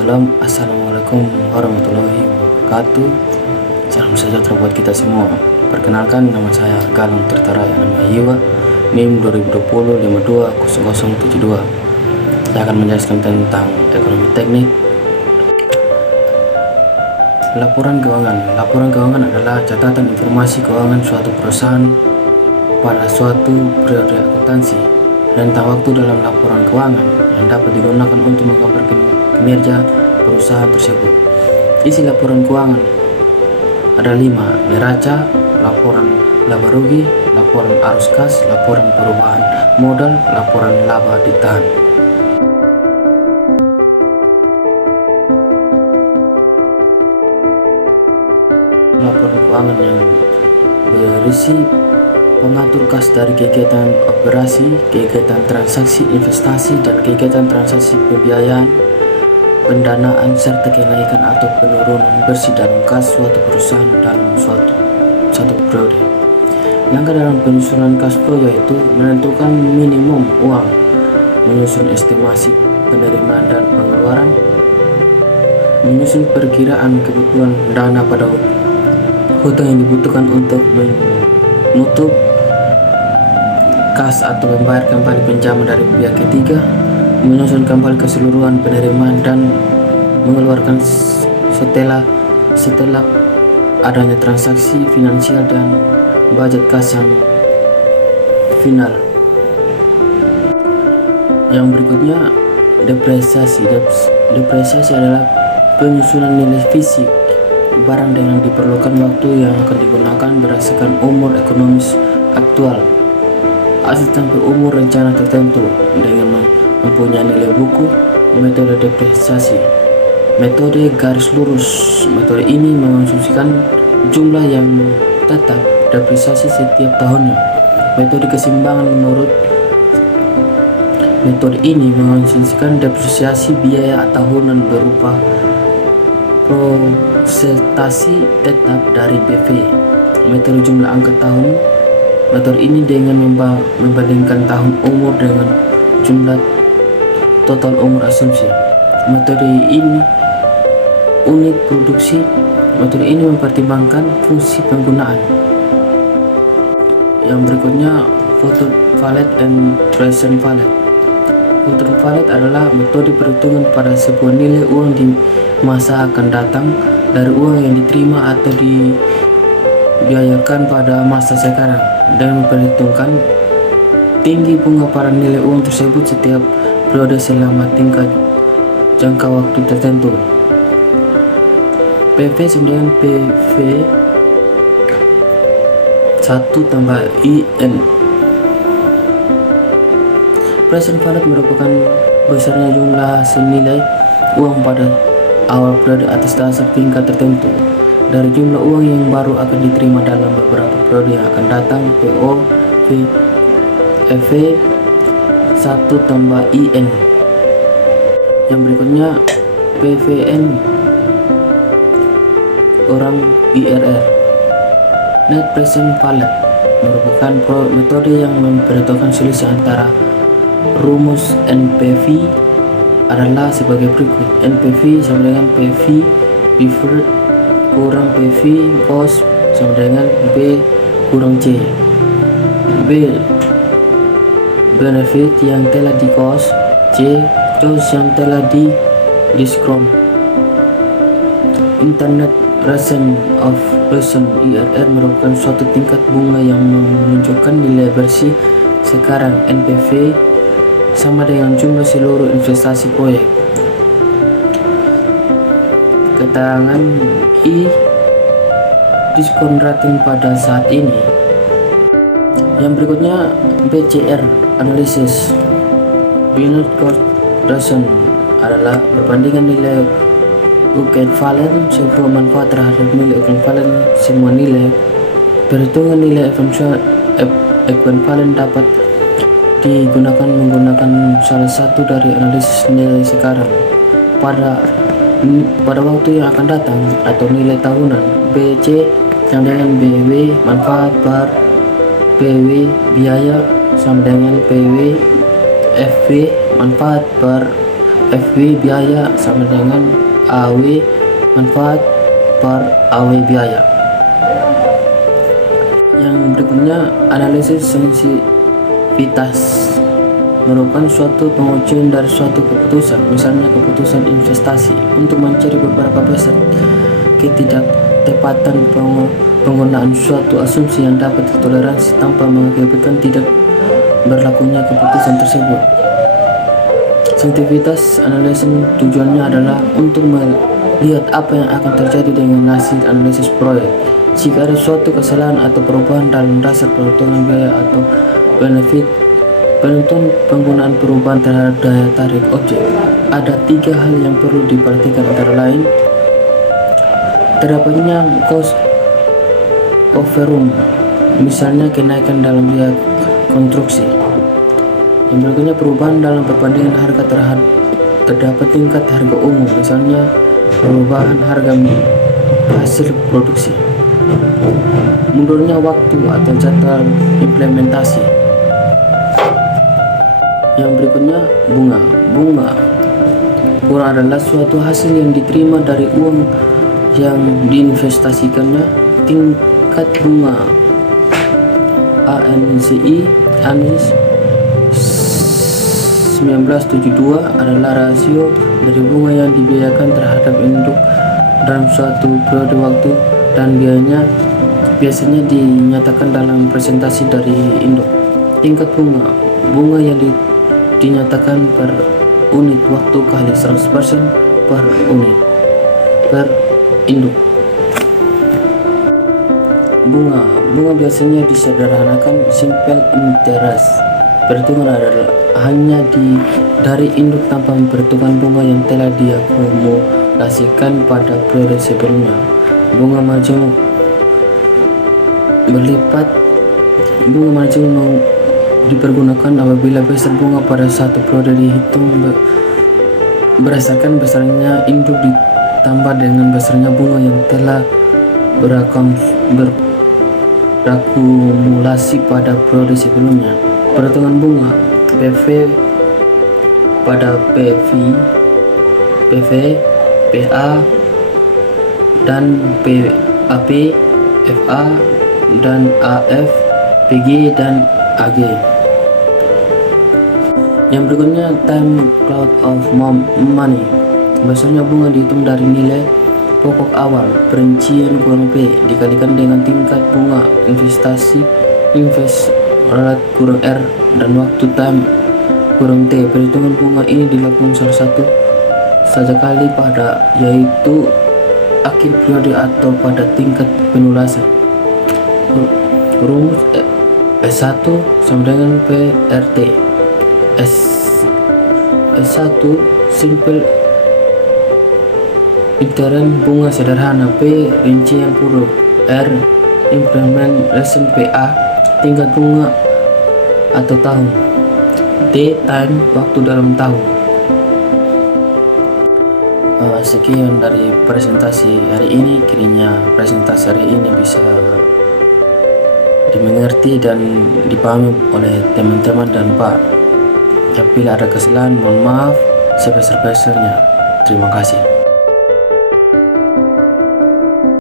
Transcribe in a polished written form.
Assalamualaikum warahmatullahi wabarakatuh. Salam sejahtera buat kita semua. Perkenalkan, nama saya Galung Tirtaraya Nama Yiwa, NIM 2020-520072. Saya akan menjelaskan tentang ekonomi teknik. Laporan keuangan. Laporan keuangan adalah catatan informasi keuangan suatu perusahaan pada suatu periode akuntansi, rentang waktu dalam laporan keuangan yang dapat digunakan untuk menggambarkan kinerja perusahaan tersebut. Isi laporan keuangan ada 5: neraca, laporan laba rugi, laporan arus kas, laporan perubahan modal, laporan laba ditahan. Laporan keuangan yang berisi pengatur kas dari kegiatan operasi, kegiatan transaksi investasi, dan kegiatan transaksi pembiayaan, pendanaan, serta kenaikan atau penurunan bersih dalam kas suatu perusahaan dalam satu periode. Langkah dalam penyusunan cash flow yaitu menentukan minimum uang, menyusun estimasi penerimaan dan pengeluaran, menyusun perkiraan kebutuhan dana pada hutang yang dibutuhkan untuk menutup kas atau membayar kembali pinjaman dari pihak ketiga, menyusun kembali keseluruhan penerimaan dan mengeluarkan setelah adanya transaksi finansial, dan budget kas yang final. Yang berikutnya, depresiasi. Depresiasi adalah penyusunan nilai fisik barang dengan diperlukan waktu yang akan digunakan berdasarkan umur ekonomis aktual, asal sampai umur rencana tertentu dengan mempunyai nilai buku. Metode depresiasi. Metode garis lurus. Metode ini mengasumsikan jumlah yang tetap depresiasi setiap tahunnya. Metode keseimbangan. Menurut metode ini mengasumsikan depresiasi biaya tahunan berupa prosentase tetap dari BV. Metode jumlah angka tahun. Metode ini dengan membandingkan tahun umur dengan jumlah total umur asumsi. Metode ini unit produksi. Metode ini mempertimbangkan fungsi penggunaan. Yang berikutnya, forward valet and present valet. Forward valet adalah metode perhitungan pada sebuah nilai uang di masa akan datang dari uang yang diterima atau dibiayakan pada masa sekarang, dan memperhitungkan tinggi bunga pada nilai uang tersebut setiap periode selama tingkat jangka waktu tertentu. PV sama dengan PV 1 tambah IN. Present valet merupakan besarnya jumlah senilai uang pada awal periode atas dasar tingkat tertentu dari jumlah uang yang baru akan diterima dalam beberapa periode yang akan datang. PV 1 tambah IN. Yang berikutnya, PVN orang IRR. Net present valet merupakan metode yang memperhitungkan selisih antara rumus NPV adalah sebagai berikut. NPV sama dengan PV preferred kurang PV cost sama dengan B kurang C. B benefit yang telah di cost, C cost yang telah di discount. Internet Rate of Return IRR merupakan suatu tingkat bunga yang menunjukkan nilai bersih sekarang. NPV sama dengan jumlah seluruh investasi proyek. Keterangan I diskon rating pada saat ini. Yang berikutnya, BCR analysis. Binary cost return adalah perbandingan nilai ekvivalen sebuah manfaat terhadap nilai ekvivalen semua nilai. Perhitungan nilai ekvivalen dapat digunakan menggunakan salah satu dari analisis nilai sekarang pada waktu yang akan datang atau nilai tahunan. BC sama dengan BW manfaat per PW biaya sama dengan PW FV manfaat per FW biaya sama dengan AW manfaat per AW biaya. Yang berikutnya, analisis sensitivitas merupakan suatu pengujian dari suatu keputusan, misalnya keputusan investasi, untuk mencari beberapa besar ketidaktepatan penggunaan suatu asumsi yang dapat ditoleransi tanpa mengakibatkan tidak berlakunya keputusan tersebut. Sensitivitas analisis tujuannya adalah untuk melihat apa yang akan terjadi dengan hasil analisis proyek. Jika ada suatu kesalahan atau perubahan dalam dasar perhitungan biaya atau benefit, penentuan penggunaan perubahan terhadap daya tarik objek, ada 3 hal yang perlu diperhatikan, antara lain terdapatnya cost overrun, misalnya kenaikan dalam biaya konstruksi. Yang berikutnya, perubahan dalam perbandingan harga terdapat tingkat harga umum, misalnya perubahan harga hasil produksi. Mundurnya waktu atau jadwal implementasi. Yang berikutnya, bunga adalah suatu hasil yang diterima dari uang yang diinvestasikannya. Tingkat bunga ANCI 1972 adalah rasio dari bunga yang dibiayakan terhadap induk dalam suatu periode waktu, dan biayanya biasanya dinyatakan dalam presentasi dari induk. Tingkat bunga yang dinyatakan per unit waktu kali 100% per unit per induk. Bunga biasanya disederhanakan simple interest. Perhitungan adalah hanya dari induk tanpa memperhitungkan bunga yang telah diakumulasikan pada periode sebelumnya. Bunga majemuk berlipat. Bunga majemuk dipergunakan apabila besar bunga pada satu periode dihitung berdasarkan besarnya induk ditambah dengan besarnya bunga yang telah berakumulasi pada periode sebelumnya. Perhitungan bunga PV pada PV, PA dan PAP, FA dan AF, PG dan AG. Yang berikutnya, time cloud of money. Biasanya bunga dihitung dari nilai pokok awal perincian kurang P dikalikan dengan tingkat bunga invest kurang R dan waktu time kurang T. Perhitungan bunga ini dilakukan salah satu saja kali yaitu akhir periode atau pada tingkat penulasan. Rumus S1 sama dengan PRT. S1 simple interan bunga sederhana, P rincian huruf, R implementation, PA tingkat bunga atau tahun, T time waktu dalam tahun. Sekian dari presentasi hari ini. Kiranya presentasi hari ini bisa dimengerti dan dipahami oleh teman-teman dan Pak. Apabila ada kesalahan, mohon maaf sebesar-besarnya. Terima kasih.